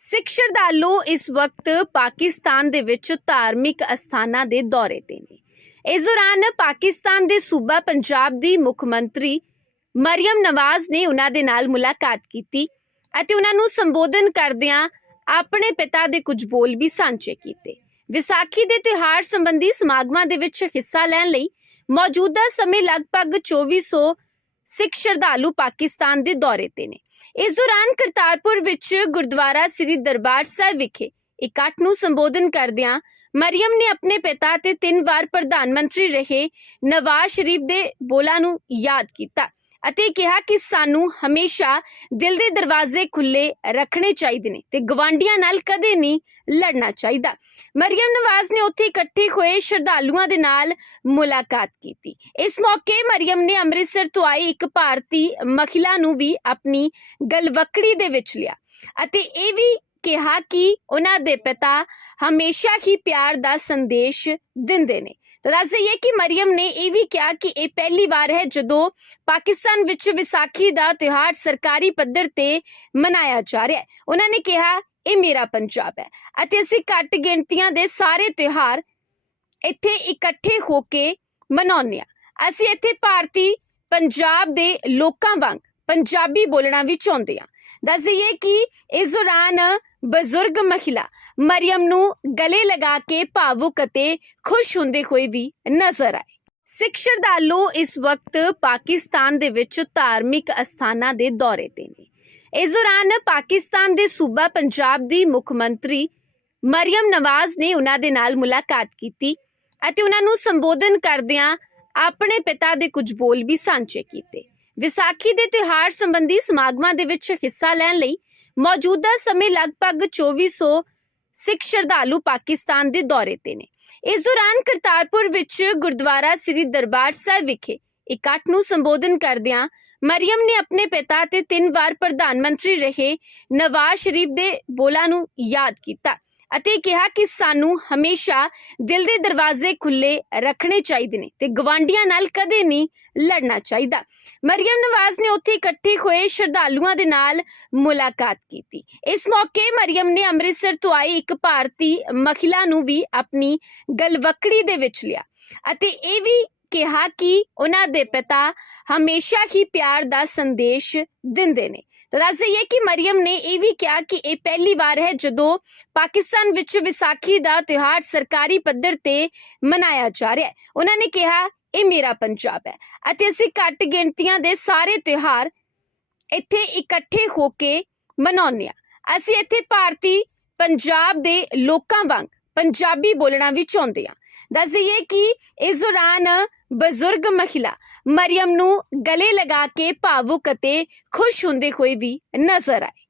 ਸਿੱਖ ਸ਼ਰਧਾਲੂ ਇਸ ਵਕਤ ਪਾਕਿਸਤਾਨ ਦੇ ਵਿੱਚ ਧਾਰਮਿਕ ਅਸਥਾਨਾਂ ਦੇ ਦੌਰੇ ਤੇ ਨੇ। ਇਸ ਦੌਰਾਨ ਪਾਕਿਸਤਾਨ ਦੇ ਸੂਬਾ ਪੰਜਾਬ ਦੀ ਮੁੱਖ ਮੰਤਰੀ ਮਰੀਮ ਨਵਾਜ਼ ਨੇ ਉਹਨਾਂ ਦੇ ਨਾਲ ਮੁਲਾਕਾਤ ਕੀਤੀ ਅਤੇ ਉਹਨਾਂ ਨੂੰ ਸੰਬੋਧਨ ਕਰਦਿਆਂ ਆਪਣੇ ਪਿਤਾ ਦੇ ਕੁਝ ਬੋਲ ਵੀ ਸਾਂਝੇ ਕੀਤੇ। ਵਿਸਾਖੀ ਦੇ ਤਿਉਹਾਰ ਸੰਬੰਧੀ ਸਮਾਗਮਾਂ ਦੇ ਵਿੱਚ ਹਿੱਸਾ ਲੈਣ ਲਈ ਮੌਜੂਦਾ ਸਮੇਂ ਲਗਭਗ 2400 ਸਿੱਖ ਸ਼ਰਧਾਲੂ ਪਾਕਿਸਤਾਨ ਦੇ ਦੌਰੇ ਤੇ ਨੇ। ਇਸ ਦੌਰਾਨ ਕਰਤਾਰਪੁਰ ਵਿੱਚ ਗੁਰਦੁਆਰਾ ਸ੍ਰੀ ਦਰਬਾਰ ਸਾਹਿਬ ਵਿਖੇ ਇਕੱਠ ਨੂੰ ਸੰਬੋਧਨ ਕਰਦਿਆਂ ਮਰੀਮ ਨੇ ਆਪਣੇ ਪਿਤਾ ਤੇ ਤਿੰਨ ਵਾਰ ਪ੍ਰਧਾਨ ਮੰਤਰੀ ਰਹੇ ਨਵਾਜ਼ ਸ਼ਰੀਫ ਦੇ ਬੋਲਾਂ ਨੂੰ ਯਾਦ ਕੀਤਾ। ਅਤੇ ਕਿਹਾ ਕਿ ਸਾਨੂੰ ਹਮੇਸ਼ਾ ਦਿਲ ਦੇ ਦਰਵਾਜ਼ੇ ਖੁੱਲੇ ਰੱਖਣੇ ਚਾਹੀਦੇ ਨੇ ਤੇ ਗਵਾਂਡੀਆਂ ਨਾਲ ਕਦੇ ਨਹੀਂ ਲੜਨਾ ਚਾਹੀਦਾ। ਮਰੀਮ ਨਵਾਜ਼ ਨੇ ਉੱਥੇ ਇਕੱਠੇ ਹੋਏ ਸ਼ਰਧਾਲੂਆਂ ਦੇ ਨਾਲ ਮੁਲਾਕਾਤ ਕੀਤੀ। ਇਸ ਮੌਕੇ ਮਰੀਮ ਨੇ ਅੰਮ੍ਰਿਤਸਰ ਤੋਂ ਆਈ ਇੱਕ ਭਾਰਤੀ ਮਹਿਲਾ ਨੂੰ ਵੀ ਆਪਣੀ ਗਲਵਕੜੀ ਦੇ ਵਿੱਚ ਲਿਆ ਅਤੇ ਇਹ ਵੀ ਕਿਹਾ ਕਿ ਉਹਨਾਂ ਦੇ ਪਿਤਾ ਹਮੇਸ਼ਾ ਹੀ ਪਿਆਰ ਦਾ ਸੰਦੇਸ਼ ਦਿੰਦੇ ਨੇ। ਤਾਂ ਦੱਸ ਦਈਏ ਕਿ ਮਰੀਮ ਨੇ ਇਹ ਵੀ ਕਿਹਾ ਕਿ ਇਹ ਪਹਿਲੀ ਵਾਰ ਹੈ ਜਦੋਂ ਪਾਕਿਸਤਾਨ ਵਿੱਚ ਵਿਸਾਖੀ ਦਾ ਤਿਉਹਾਰ ਸਰਕਾਰੀ ਪੱਧਰ ਤੇ ਮਨਾਇਆ ਜਾ ਰਿਹਾ ਹੈ। ਉਹਨਾਂ ਨੇ ਕਿਹਾ, ਇਹ ਮੇਰਾ ਪੰਜਾਬ ਹੈ। ਅਤੇ ਅਸੀਂ ਘੱਟ ਗਿਣਤੀਆਂ ਦੇ ਸਾਰੇ ਤਿਉਹਾਰ ਇੱਥੇ ਇਕੱਠੇ ਹੋ ਕੇ ਮਨਾਉਂਦੇ ਹਾਂ। ਅਸੀਂ ਇੱਥੇ ਭਾਰਤੀ ਪੰਜਾਬ ਦੇ ਲੋਕਾਂ ਵਾਂਗ ਪੰਜਾਬੀ ਬੋਲਣਾ ਵੀ ਚਾਹੁੰਦੇ ਹਾਂ। ਦੱਸ ਦਈਏ ਕਿ ਇਸ ਦੌਰਾਨ ਬਜ਼ੁਰਗ ਮਹਿਲਾ ਮਰੀਮ ਨੂੰ ਗਲੇ ਲਗਾ ਕੇ ਭਾਵੁਕ ਅਤੇ ਖੁਸ਼ ਹੁੰਦੇ ਹੋਏ ਵੀ ਨਜ਼ਰ ਆਏ। ਸਿੱਖ ਸ਼ਰਧਾਲੂ ਇਸ ਵਕਤ ਪਾਕਿਸਤਾਨ ਦੇ ਵਿੱਚ ਧਾਰਮਿਕ ਅਸਥਾਨਾਂ ਦੇ ਦੌਰੇ ਤੇ ਨੇ। ਇਸ ਦੌਰਾਨ ਪਾਕਿਸਤਾਨ ਦੇ ਸੂਬਾ ਪੰਜਾਬ ਦੀ ਮੁੱਖ ਮੰਤਰੀ ਮਰੀਮ ਨਵਾਜ਼ ਨੇ ਉਹਨਾਂ ਦੇ ਨਾਲ ਮੁਲਾਕਾਤ ਕੀਤੀ ਅਤੇ ਉਹਨਾਂ ਨੂੰ ਸੰਬੋਧਨ ਕਰਦਿਆਂ ਆਪਣੇ ਪਿਤਾ ਦੇ ਕੁਝ ਬੋਲ ਵੀ ਸਾਂਝੇ ਕੀਤੇ। ਵਿਸਾਖੀ ਦੇ ਤਿਉਹਾਰ ਸੰਬੰਧੀ ਸਮਾਗਮਾਂ ਦੇ ਵਿੱਚ ਹਿੱਸਾ ਲੈਣ ਲਈ ਮੌਜੂਦਾ ਸਮੇਂ ਲਗਭਗ 2400 ਸਿੱਖ ਸ਼ਰਧਾਲੂ ਪਾਕਿਸਤਾਨ ਦੇ ਦੌਰੇ ਤੇ ਨੇ। ਇਸ ਦੌਰਾਨ ਕਰਤਾਰਪੁਰ ਵਿੱਚ ਗੁਰਦੁਆਰਾ ਸ੍ਰੀ ਦਰਬਾਰ ਸਾਹਿਬ ਵਿਖੇ ਇਕੱਠ ਨੂੰ ਸੰਬੋਧਨ ਕਰਦਿਆਂ ਮਰੀਮ ਨੇ ਆਪਣੇ ਪਿਤਾ ਤੇ ਤਿੰਨ ਵਾਰ ਪ੍ਰਧਾਨ ਮੰਤਰੀ ਰਹੇ ਨਵਾਜ਼ ਸ਼ਰੀਫ ਦੇ ਬੋਲਾਂ ਨੂੰ ਯਾਦ ਕੀਤਾ। ਅਤੇ ਕਿਹਾ ਕਿ ਸਾਨੂੰ ਹਮੇਸ਼ਾ ਦਿਲ ਦੇ ਦਰਵਾਜ਼ੇ ਖੁੱਲੇ ਰੱਖਣੇ ਚਾਹੀਦੇ ਨੇ ਤੇ ਗਵਾਂਡੀਆਂ ਨਾਲ ਕਦੇ ਨਹੀਂ ਲੜਨਾ ਚਾਹੀਦਾ। ਮਰੀਮ ਨਵਾਜ਼ ਨੇ ਉੱਥੇ ਇਕੱਠੇ ਹੋਏ ਸ਼ਰਧਾਲੂਆਂ ਦੇ ਨਾਲ ਮੁਲਾਕਾਤ ਕੀਤੀ। ਇਸ ਮੌਕੇ ਮਰੀਮ ਨੇ ਅੰਮ੍ਰਿਤਸਰ ਤੋਂ ਆਈ ਇੱਕ ਭਾਰਤੀ ਮਹਿਲਾ ਨੂੰ ਵੀ ਆਪਣੀ ਗਲਵਕੜੀ ਦੇ ਵਿੱਚ ਲਿਆ ਅਤੇ ਇਹ ਵੀ ਕਿਹਾ ਕਿ ਉਹਨਾਂ ਦੇ ਪਿਤਾ ਹਮੇਸ਼ਾ ਹੀ ਪਿਆਰ ਦਾ ਸੰਦੇਸ਼ ਦਿੰਦੇ ਨੇ। ਤਾਂ ਦੱਸ ਦਈਏ ਕਿ ਮਰੀਮ ਨੇ ਇਹ ਵੀ ਕਿਹਾ ਕਿ ਇਹ ਪਹਿਲੀ ਵਾਰ ਹੈ ਜਦੋਂ ਪਾਕਿਸਤਾਨ ਵਿੱਚ ਵਿਸਾਖੀ ਦਾ ਤਿਉਹਾਰ ਸਰਕਾਰੀ ਪੱਧਰ ਤੇ ਮਨਾਇਆ ਜਾ ਰਿਹਾ ਹੈ। ਉਹਨਾਂ ਨੇ ਕਿਹਾ, ਇਹ ਮੇਰਾ ਪੰਜਾਬ ਹੈ। ਅਤੇ ਅਸੀਂ ਘੱਟ ਗਿਣਤੀਆਂ ਦੇ ਸਾਰੇ ਤਿਉਹਾਰ ਇੱਥੇ ਇਕੱਠੇ ਹੋ ਕੇ ਮਨਾਉਂਦੇ ਹਾਂ। ਅਸੀਂ ਇੱਥੇ ਭਾਰਤੀ ਪੰਜਾਬ ਦੇ ਲੋਕਾਂ ਵਾਂਗ ਪੰਜਾਬੀ ਬੋਲਣਾ ਵੀ ਚਾਹੁੰਦੇ ਹਾਂ ਦੱਸ ਦਈਏ ਕਿ ਇਸ ਦੌਰਾਨ ਬਜ਼ੁਰਗ ਮਹਿਲਾ ਮਰੀਮ ਨੂੰ ਗਲੇ ਲਗਾ ਕੇ ਭਾਵੁਕ ਅਤੇ ਖੁਸ਼ ਹੁੰਦੇ ਹੋਏ ਵੀ ਨਜ਼ਰ ਆਏ।